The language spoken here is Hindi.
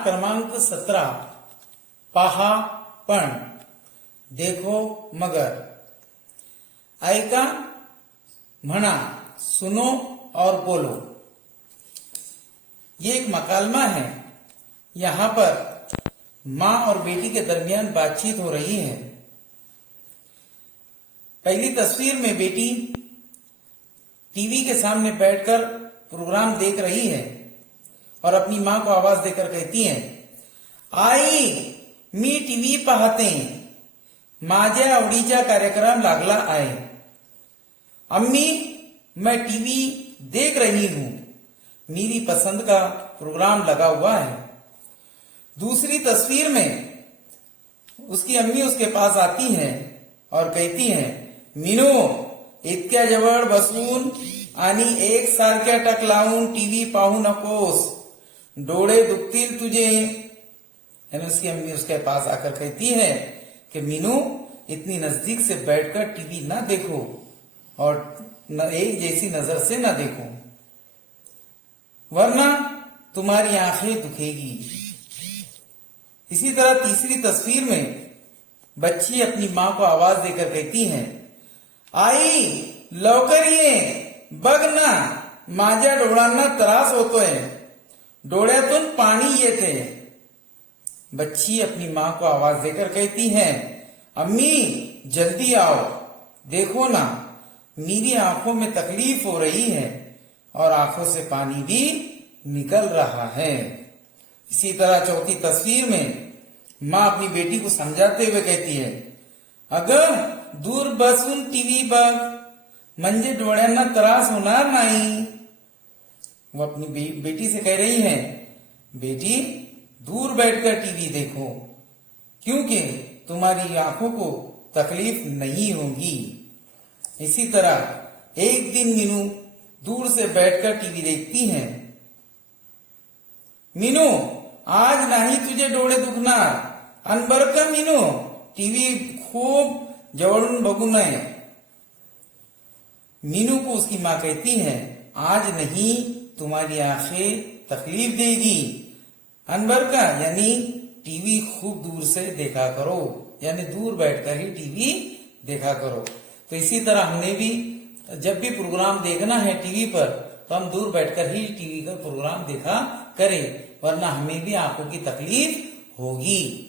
पाठ क्रमांक 17 पहा पण देखो मगर। ऐका म्हणा, सुनो और बोलो। ये एक मकालमा है। यहाँ पर माँ और बेटी के दरमियान बातचीत हो रही है। पहली तस्वीर में बेटी टीवी के सामने बैठकर प्रोग्राम देख रही है और अपनी माँ को आवाज देकर कहती है, आई मी टीव्ही पाहते, माझ्या आवडीचा कार्यक्रम लागला आहे। अम्मी मैं टीवी देख रही हूं, मेरी पसंद का प्रोग्राम लगा हुआ है। दूसरी तस्वीर में उसकी अम्मी उसके पास आती है और कहती है, मीनू इतक्या जवळ बसून आणि एकसारख्या टक लावून टीव्ही पाहू नकोस, डोळे दुखतील तुझे। यानी उसकी अम्मी उसके पास आकर कहती है कि मीनू इतनी नजदीक से बैठकर टीवी ना देखो और एक जैसी नजर से ना देखो, वरना तुम्हारी आंखें दुखेगी। इसी तरह तीसरी तस्वीर में बच्ची अपनी माँ को आवाज देकर कहती है, आई लवकर ये, बघ ना माझ्या डोळ्यांना त्रास होतोय, डोळ्यातून पाणी येते। बच्ची अपनी माँ को आवाज देकर कहती है, अम्मी जल्दी आओ, देखो ना मेरी आंखों में तकलीफ हो रही है और आंखों से पानी भी निकल रहा है। इसी तरह चौथी तस्वीर में माँ अपनी बेटी को समझाते हुए कहती है, अगं दूर बसून टीव्ही बघ, म्हणजे डोळ्यांना त्रास होणार नाही। वो अपनी बेटी से कह रही है, बेटी दूर बैठकर टीवी देखो, क्योंकि तुम्हारी आंखों को तकलीफ नहीं होगी। इसी तरह एक दिन मीनू दूर से बैठकर टीवी देखती है। मीनू आज नाही तुझे डोळे दुखणार, अन बरं का मीनू टीवी खूब जवळून बघू नये। मीनू को उसकी माँ कहती है, आज नहीं तुम्हारी आंखें तकलीफ देगी, अनबर का यानी टीवी खूब दूर से देखा करो, यानी दूर बैठकर ही टीवी देखा करो। तो इसी तरह हमने भी जब भी प्रोग्राम देखना है टीवी पर तो हम दूर बैठकर ही टीवी का प्रोग्राम देखा करें, वरना हमें भी आंखों की तकलीफ होगी।